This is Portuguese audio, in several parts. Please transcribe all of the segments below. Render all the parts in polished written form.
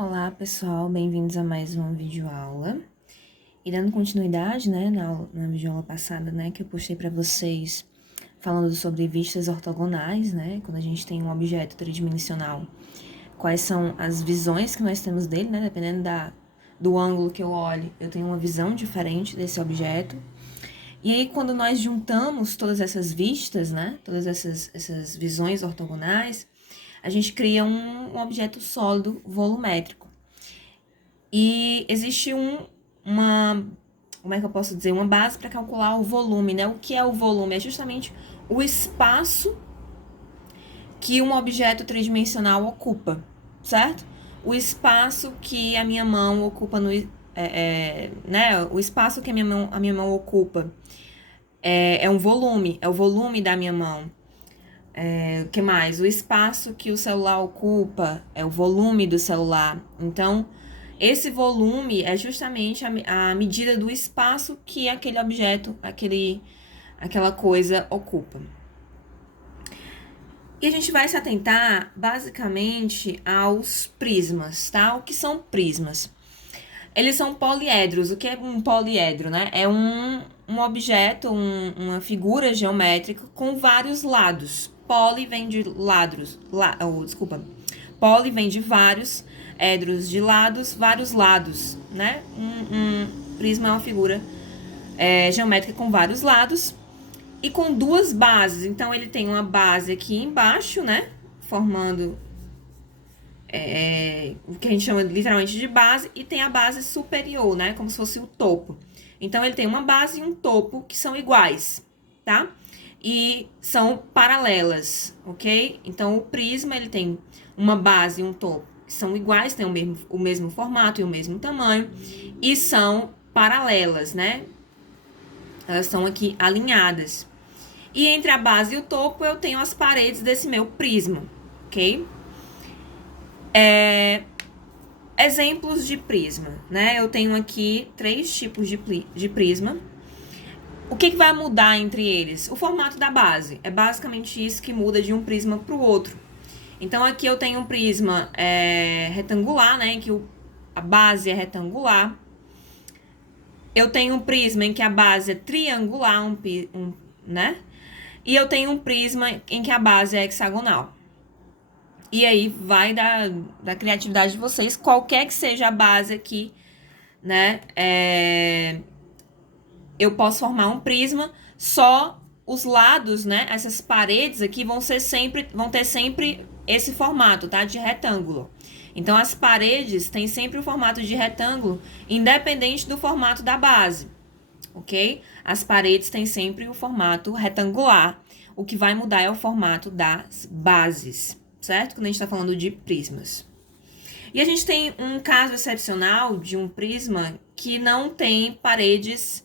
Olá pessoal, bem-vindos a mais uma videoaula. E dando continuidade, né, na videoaula passada, né, que eu postei para vocês falando sobre vistas ortogonais, né, quando a gente tem um objeto tridimensional, quais são as visões que nós temos dele, né, dependendo do ângulo que eu olho, eu tenho uma visão diferente desse objeto. E aí, quando nós juntamos todas essas vistas, né, todas essas visões ortogonais, a gente cria um objeto sólido volumétrico. E existe como é que eu posso dizer? Uma base para calcular o volume, né? O que é o volume? É justamente o espaço que um objeto tridimensional ocupa, certo? O espaço que a minha mão ocupa né? O espaço que a minha mão ocupa é um volume, é o volume da minha mão. O que mais? O espaço que o celular ocupa é o volume do celular. Então, esse volume é justamente a medida do espaço que aquele objeto, aquela coisa ocupa. E a gente vai se atentar basicamente aos prismas, tá? O que são prismas? Eles são poliedros. O que é um poliedro, né? É um objeto, uma figura geométrica com vários lados. Poli vem de lados. Poli vem de vários, edros de lados, vários lados, né? Um prisma é uma figura geométrica com vários lados e com duas bases. Então, ele tem uma base aqui embaixo, né? Formando o que a gente chama literalmente de base, e tem a base superior, né? Como se fosse o topo. Então, ele tem uma base e um topo que são iguais, tá? E são paralelas, ok? Então, o prisma, ele tem uma base e um topo que são iguais, tem o mesmo formato e o mesmo tamanho, e são paralelas, né? Elas estão aqui alinhadas. E entre a base e o topo, eu tenho as paredes desse meu prisma, ok? Exemplos de prisma, né? Eu tenho aqui 3 tipos de prisma. O que vai mudar entre eles? O formato da base. É basicamente isso que muda de um prisma para o outro. Então, aqui eu tenho um prisma retangular, né? Em que a base é retangular. Eu tenho um prisma em que a base é triangular, né? E eu tenho um prisma em que a base é hexagonal. E aí vai da criatividade de vocês, qualquer que seja a base aqui, né? Eu posso formar um prisma, só os lados, né? Essas paredes aqui vão ter sempre esse formato, tá? De retângulo. Então, as paredes têm sempre o formato de retângulo, independente do formato da base, ok? As paredes têm sempre o formato retangular. O que vai mudar é o formato das bases, certo? Quando a gente está falando de prismas. E a gente tem um caso excepcional de um prisma que não tem paredes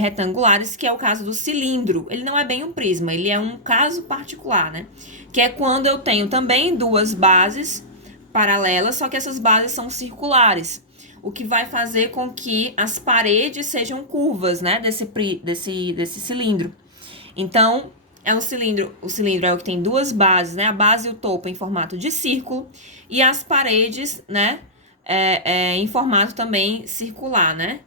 retangulares, que é o caso do cilindro. Ele não é bem um prisma, ele é um caso particular, né? Que é quando eu tenho também duas bases paralelas, só que essas bases são circulares. O que vai fazer com que as paredes sejam curvas, né? Desse cilindro. Então, o cilindro é o que tem duas bases, né? A base e o topo em formato de círculo e as paredes, né? Em formato também circular, né?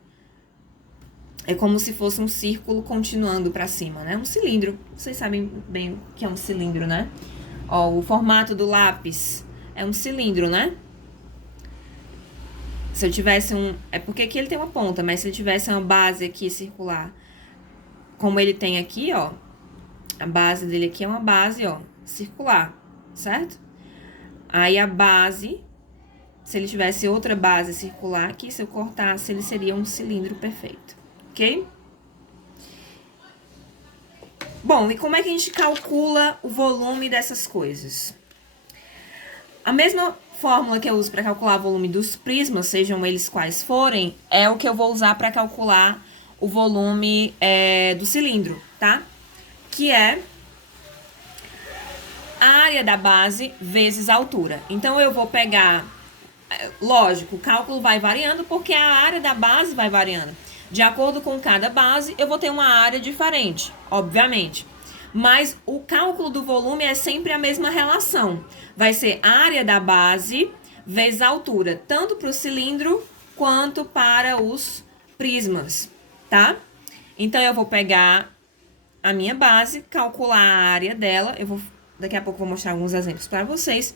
É como se fosse um círculo continuando para cima, né? Um cilindro. Vocês sabem bem o que é um cilindro, né? Ó, o formato do lápis é um cilindro, né? Se eu tivesse é porque aqui ele tem uma ponta, mas se ele tivesse uma base aqui circular, como ele tem aqui, ó, a base dele aqui é uma base, ó, circular, certo? Aí a base, se ele tivesse outra base circular aqui, se eu cortasse, ele seria um cilindro perfeito, ok? Bom, e como é que a gente calcula o volume dessas coisas? A mesma fórmula que eu uso para calcular o volume dos prismas, sejam eles quais forem, é o que eu vou usar para calcular o volume do cilindro, tá? Que é a área da base vezes a altura. Então, eu vou pegar... Lógico, o cálculo vai variando porque a área da base vai variando. De acordo com cada base, eu vou ter uma área diferente, obviamente. Mas o cálculo do volume é sempre a mesma relação. Vai ser a área da base vezes a altura, tanto para o cilindro quanto para os prismas, tá? Então, eu vou pegar a minha base, calcular a área dela, daqui a pouco eu vou mostrar alguns exemplos para vocês.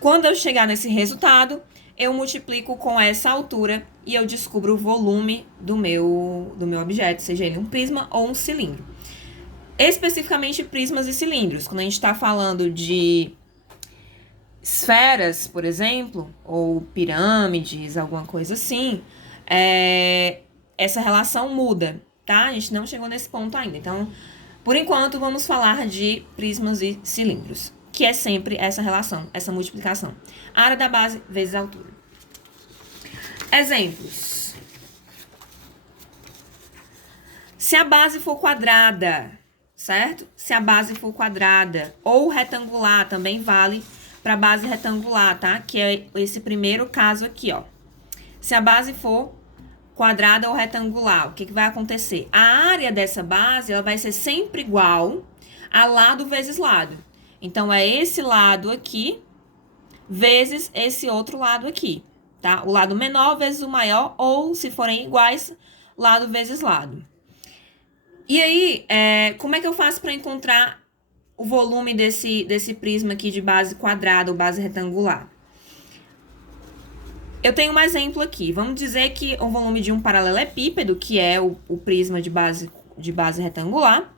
Quando eu chegar nesse resultado, eu multiplico com essa altura e eu descubro o volume do meu objeto, seja ele um prisma ou um cilindro. Especificamente prismas e cilindros. Quando a gente está falando de esferas, por exemplo, ou pirâmides, alguma coisa assim, essa relação muda, tá? A gente não chegou nesse ponto ainda. Então, por enquanto, vamos falar de prismas e cilindros, que é sempre essa relação, essa multiplicação. A área da base vezes a altura. Exemplos. Se a base for quadrada, certo? Se a base for quadrada ou retangular, também vale para base retangular, tá? Que é esse primeiro caso aqui, ó. Se a base for quadrada ou retangular, o que vai acontecer? A área dessa base, ela vai ser sempre igual a lado vezes lado. Então, é esse lado aqui vezes esse outro lado aqui, tá? O lado menor vezes o maior, ou, se forem iguais, lado vezes lado. E aí, como é que eu faço para encontrar o volume desse prisma aqui de base quadrada ou base retangular? Eu tenho um exemplo aqui. Vamos dizer que o volume de um paralelepípedo, que é o prisma de base retangular,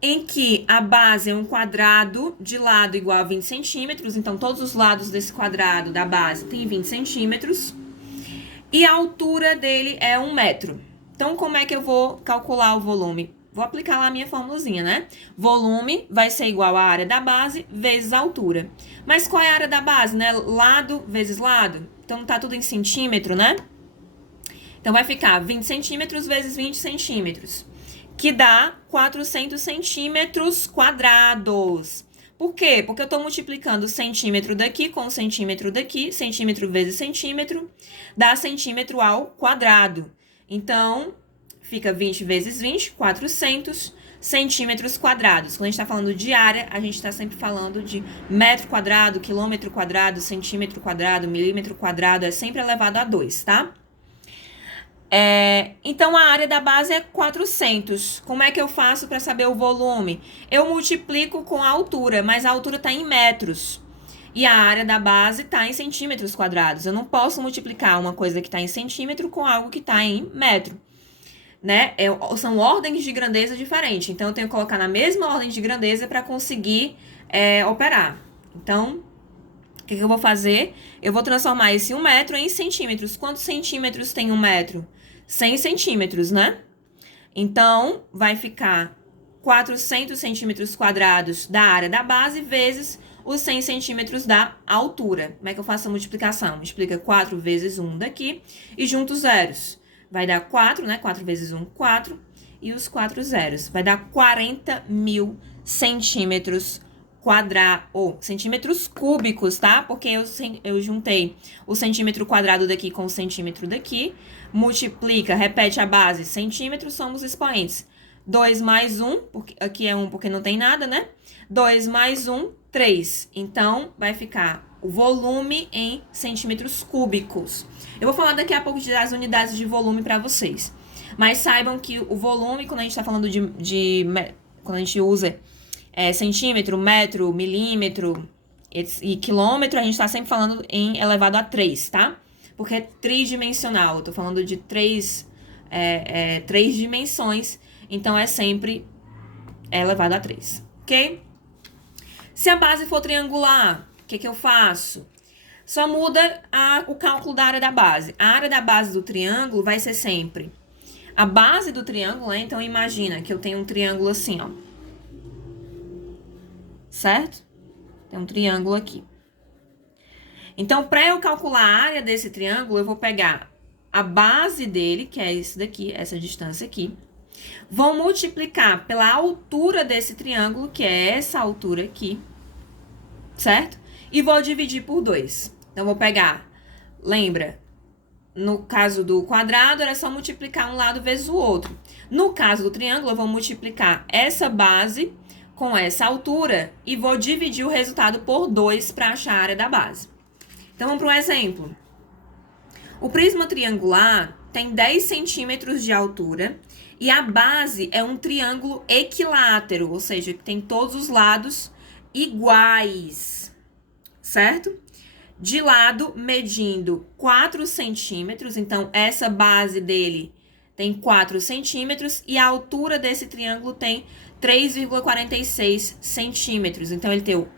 em que a base é um quadrado de lado igual a 20 centímetros, então todos os lados desse quadrado da base tem 20 centímetros, e a altura dele é 1 metro. Então, como é que eu vou calcular o volume? Vou aplicar lá a minha formulazinha, né? Volume vai ser igual à área da base vezes a altura. Mas qual é a área da base, né? Lado vezes lado. Então, tá tudo em centímetro, né? Então, vai ficar 20 centímetros vezes 20 centímetros, que dá 400 centímetros quadrados. Por quê? Porque eu estou multiplicando centímetro daqui com centímetro daqui, centímetro vezes centímetro, dá centímetro ao quadrado. Então, fica 20 vezes 20, 400 centímetros quadrados. Quando a gente está falando de área, a gente está sempre falando de metro quadrado, quilômetro quadrado, centímetro quadrado, milímetro quadrado, é sempre elevado a 2, tá? Então, a área da base é 400. Como é que eu faço para saber o volume? Eu multiplico com a altura, mas a altura está em metros. E a área da base está em centímetros quadrados. Eu não posso multiplicar uma coisa que está em centímetro com algo que está em metro, né? São ordens de grandeza diferentes. Então, eu tenho que colocar na mesma ordem de grandeza para conseguir operar. Então, o que eu vou fazer? Eu vou transformar esse 1 metro em centímetros. Quantos centímetros tem 1 metro? 100 centímetros, né? Então, vai ficar 400 centímetros quadrados da área da base vezes os 100 centímetros da altura. Como é que eu faço a multiplicação? Multiplica 4 vezes 1 daqui e junta os zeros. Vai dar 4, né? 4 vezes 1, 4. E os 4 zeros. Vai dar 40.000 centímetros centímetros cúbicos, tá? Porque eu juntei o centímetro quadrado daqui com o centímetro daqui. Multiplica, repete a base, centímetros, somos expoentes. 2 mais 1, porque aqui é 1 porque não tem nada, né? 2 mais 1, 3. Então, vai ficar o volume em centímetros cúbicos. Eu vou falar daqui a pouco das unidades de volume para vocês. Mas saibam que o volume, quando a gente está falando quando a gente usa centímetro, metro, milímetro e quilômetro, a gente está sempre falando em elevado a 3, tá? Porque é tridimensional. Eu tô falando de três dimensões, então é sempre elevado a 3, ok? Se a base for triangular, o que eu faço? Só muda o cálculo da área da base. A área da base do triângulo vai ser sempre a base do triângulo, né? Então, imagina que eu tenho um triângulo assim, ó. Certo? Tem um triângulo aqui. Então, para eu calcular a área desse triângulo, eu vou pegar a base dele, que é isso daqui, essa distância aqui. Vou multiplicar pela altura desse triângulo, que é essa altura aqui. Certo? E vou dividir por 2. Então, vou pegar, lembra, no caso do quadrado, era só multiplicar um lado vezes o outro. No caso do triângulo, eu vou multiplicar essa base com essa altura e vou dividir o resultado por 2 para achar a área da base. Então, vamos para um exemplo. O prisma triangular tem 10 centímetros de altura e a base é um triângulo equilátero, ou seja, que tem todos os lados iguais, certo? De lado, medindo 4 centímetros, então essa base dele tem 4 centímetros e a altura desse triângulo tem 3,46 centímetros. Então,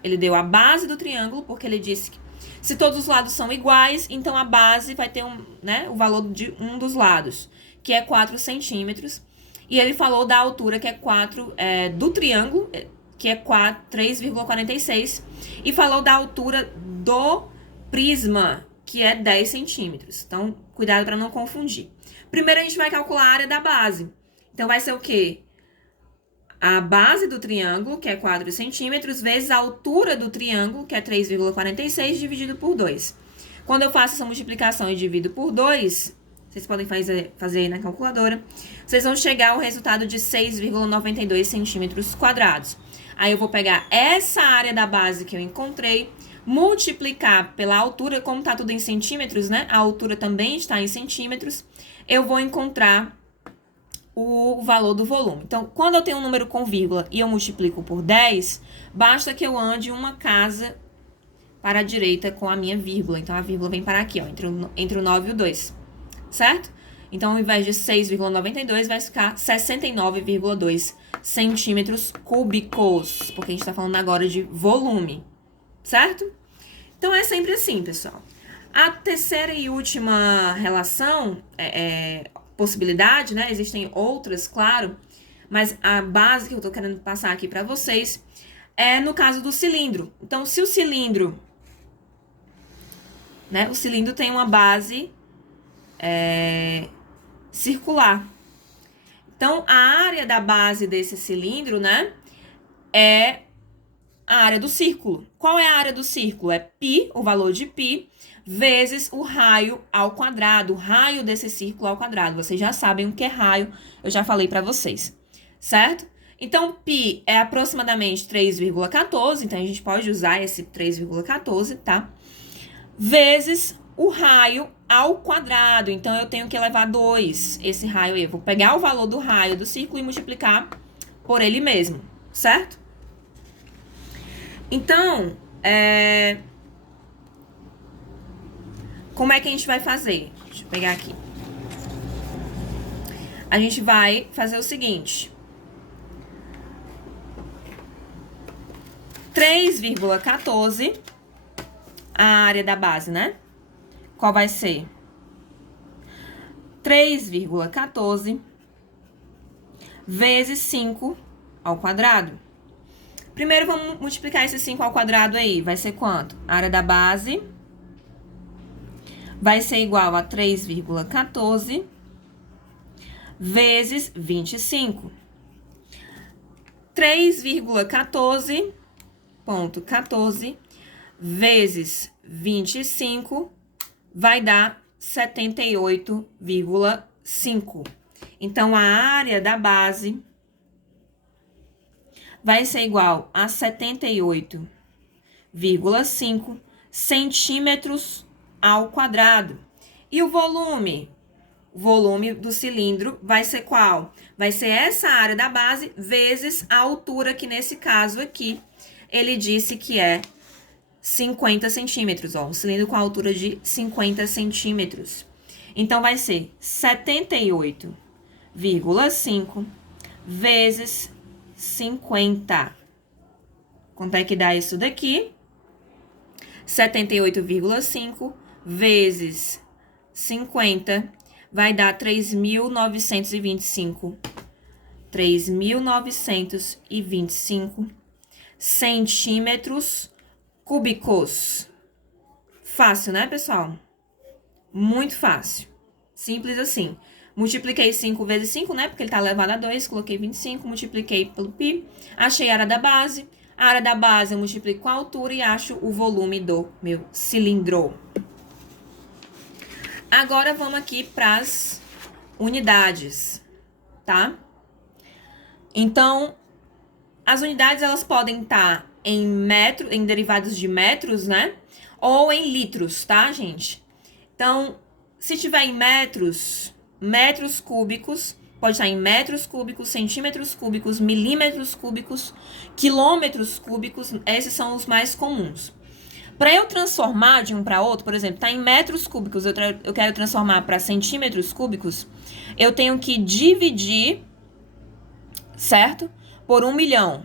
ele deu a base do triângulo, porque ele disse que se todos os lados são iguais, então a base vai ter o valor de um dos lados, que é 4 centímetros. E ele falou da altura, que é 4, do triângulo, que é 3,46. E falou da altura do prisma, que é 10 centímetros. Então, cuidado para não confundir. Primeiro, a gente vai calcular a área da base. Então, vai ser o quê? A base do triângulo, que é 4 centímetros, vezes a altura do triângulo, que é 3,46, dividido por 2. Quando eu faço essa multiplicação e divido por 2, vocês podem fazer aí na calculadora, vocês vão chegar ao resultado de 6,92 centímetros quadrados. Aí eu vou pegar essa área da base que eu encontrei, multiplicar pela altura, como tá tudo em centímetros, né? A altura também está em centímetros. Eu vou encontrar o valor do volume. Então, quando eu tenho um número com vírgula e eu multiplico por 10, basta que eu ande uma casa para a direita com a minha vírgula. Então, a vírgula vem para aqui, ó, entre o 9 e o 2, certo? Então, ao invés de 6,92, vai ficar 69,2 centímetros cúbicos, porque a gente está falando agora de volume, certo? Então, é sempre assim, pessoal. A terceira e última relação, possibilidade, né? Existem outras, claro, mas a base que eu tô querendo passar aqui para vocês é no caso do cilindro. Então, se o cilindro, né? O cilindro tem uma base circular. Então, a área da base desse cilindro, né? É a área do círculo. Qual é a área do círculo? É π, o valor de π, vezes o raio ao quadrado, o raio desse círculo ao quadrado. Vocês já sabem o que é raio, eu já falei para vocês, certo? Então, π é aproximadamente 3,14, então a gente pode usar esse 3,14, tá? Vezes o raio ao quadrado, então eu tenho que elevar 2, esse raio aí. Eu vou pegar o valor do raio do círculo e multiplicar por ele mesmo, certo? Então, como é que a gente vai fazer? Deixa eu pegar aqui. A gente vai fazer o seguinte. 3,14, a área da base, né? Qual vai ser? 3,14 vezes 5 ao quadrado. Primeiro, vamos multiplicar esse 5 ao quadrado aí. Vai ser quanto? A área da base vai ser igual a 3,14 vezes 25. 3,14 vezes 25 vai dar 78,5. Então, a área da base vai ser igual a 78,5 centímetros ao quadrado. E o volume? O volume do cilindro vai ser qual? Vai ser essa área da base vezes a altura, que nesse caso aqui, ele disse que é 50 centímetros. Ó, um cilindro com a altura de 50 centímetros. Então, vai ser 78,5 vezes 50. Quanto é que dá isso daqui? 78,5 vezes 50 vai dar 3.925. 3.925 centímetros cúbicos. Fácil, né, pessoal? Muito fácil. Simples assim. Multipliquei 5 vezes 5, né? Porque ele tá elevado a 2. Coloquei 25, multipliquei pelo π. Achei a área da base. A área da base eu multiplico com a altura e acho o volume do meu cilindro. Agora, vamos aqui para as unidades, tá? Então, as unidades, elas podem estar em metro, em derivados de metros, né? Ou em litros, tá, gente? Então, se tiver em metros, metros cúbicos, pode estar em metros cúbicos, centímetros cúbicos, milímetros cúbicos, quilômetros cúbicos, esses são os mais comuns. Para eu transformar de um para outro, por exemplo, está em metros cúbicos, eu quero transformar para centímetros cúbicos, eu tenho que dividir, certo? Por 1 milhão.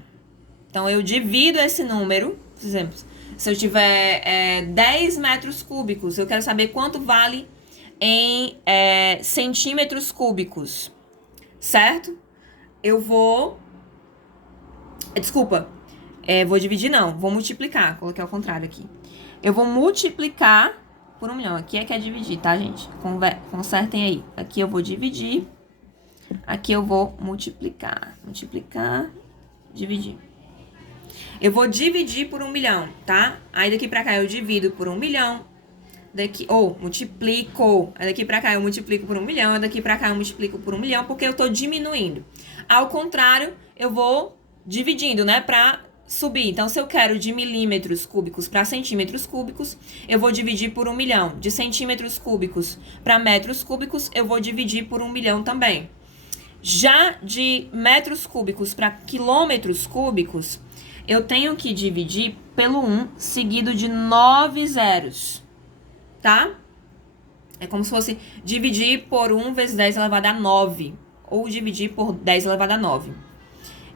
Então, eu divido esse número, por exemplo, se eu tiver 10 metros cúbicos, eu quero saber quanto vale em centímetros cúbicos, certo? Eu vou... Desculpa, vou dividir não, vou multiplicar, coloquei ao contrário aqui. Eu vou multiplicar por 1 milhão, aqui é que é dividir, tá, gente? Consertem aí. Aqui eu vou dividir, aqui eu vou multiplicar, dividir. Eu vou dividir por 1 milhão, tá? Aí daqui pra cá eu divido por 1 milhão, multiplico. Aí daqui pra cá eu multiplico por 1 milhão, daqui pra cá eu multiplico por 1 milhão, porque eu tô diminuindo. Ao contrário, eu vou dividindo, né, pra subir. Então, se eu quero de milímetros cúbicos para centímetros cúbicos, eu vou dividir por 1 milhão. De centímetros cúbicos para metros cúbicos, eu vou dividir por 1 milhão também. Já de metros cúbicos para quilômetros cúbicos, eu tenho que dividir pelo 1 seguido de 9 zeros, tá? É como se fosse dividir por 1 vezes 10 elevado a 9, ou dividir por 10 elevado a 9.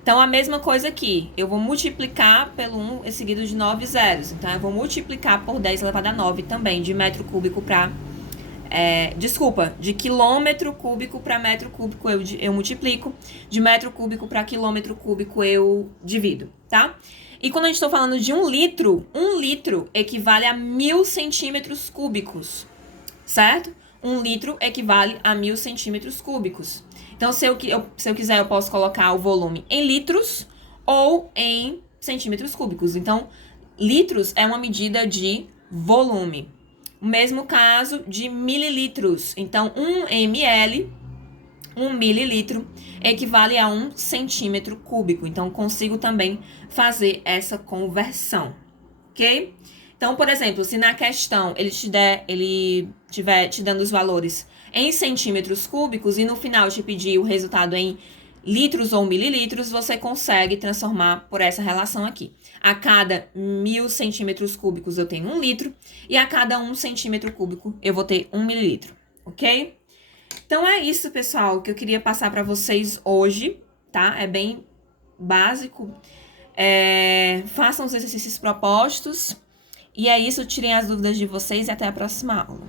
Então, a mesma coisa aqui. Eu vou multiplicar pelo 1 seguido de 9 zeros. Então, eu vou multiplicar por 10 elevado a 9 também, de metro cúbico para... de quilômetro cúbico para metro cúbico eu multiplico. De metro cúbico para quilômetro cúbico eu divido, tá? E quando a gente está falando de 1 litro equivale a 1.000 centímetros cúbicos, certo? 1 litro equivale a 1.000 centímetros cúbicos. Então, se eu quiser, eu posso colocar o volume em litros ou em centímetros cúbicos. Então, litros é uma medida de volume. O mesmo caso de mililitros. Então, 1 ml, 1 mililitro, equivale a 1 centímetro cúbico. Então, consigo também fazer essa conversão, ok? Então, por exemplo, se na questão ele estiver te dando os valores em centímetros cúbicos e no final te pedir o resultado em litros ou mililitros, você consegue transformar por essa relação aqui. A cada 1.000 centímetros cúbicos eu tenho 1 litro e a cada 1 centímetro cúbico eu vou ter 1 mililitro, ok? Então é isso, pessoal, que eu queria passar para vocês hoje, tá? É bem básico. Façam os exercícios propostos. E é isso, tirem as dúvidas de vocês e até a próxima aula.